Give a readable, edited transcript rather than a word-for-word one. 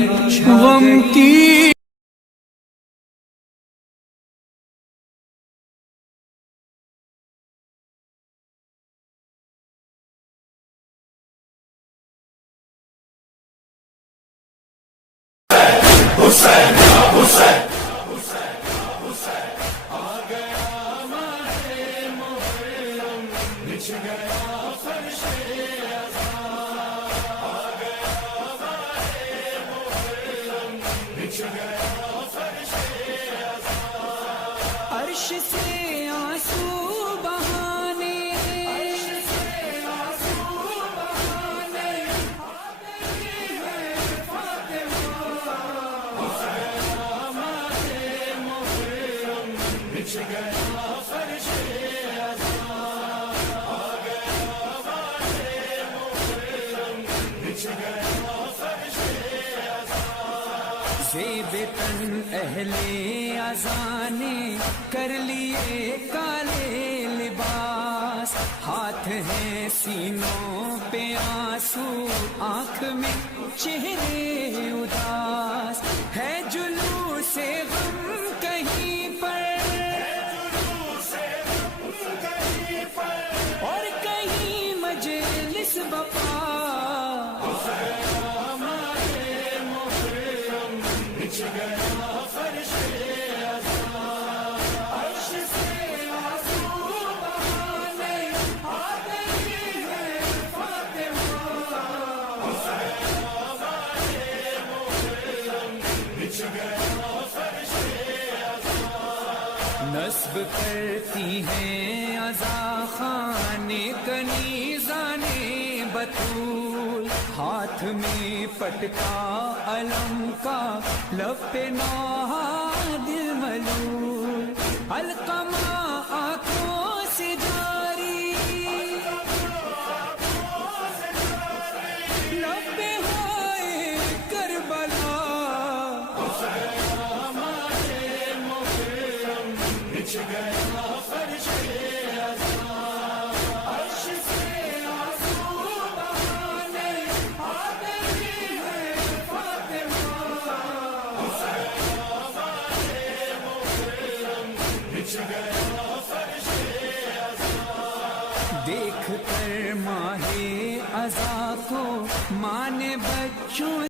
غم کی عرش سے آنسو بہانے زیب تن اہل اذان نے کر لیے کالے لباس، ہاتھ ہیں سینوں پہ آنسو، آنکھ میں چہرے اداس، ہے جلوس غم کہیں پر اور کہیں مجلس بپا۔ نصب کرتی ہیں عزا خانے کنیزانے بطول، ہاتھ میں پٹکا علم کا، لب پہ نوحہ دل ملول، علقمہ آنکھوں سے جاری، لب پہ ہوئے کربلا۔ دیکھ کر ماہ عزا کو ماں نے بچوں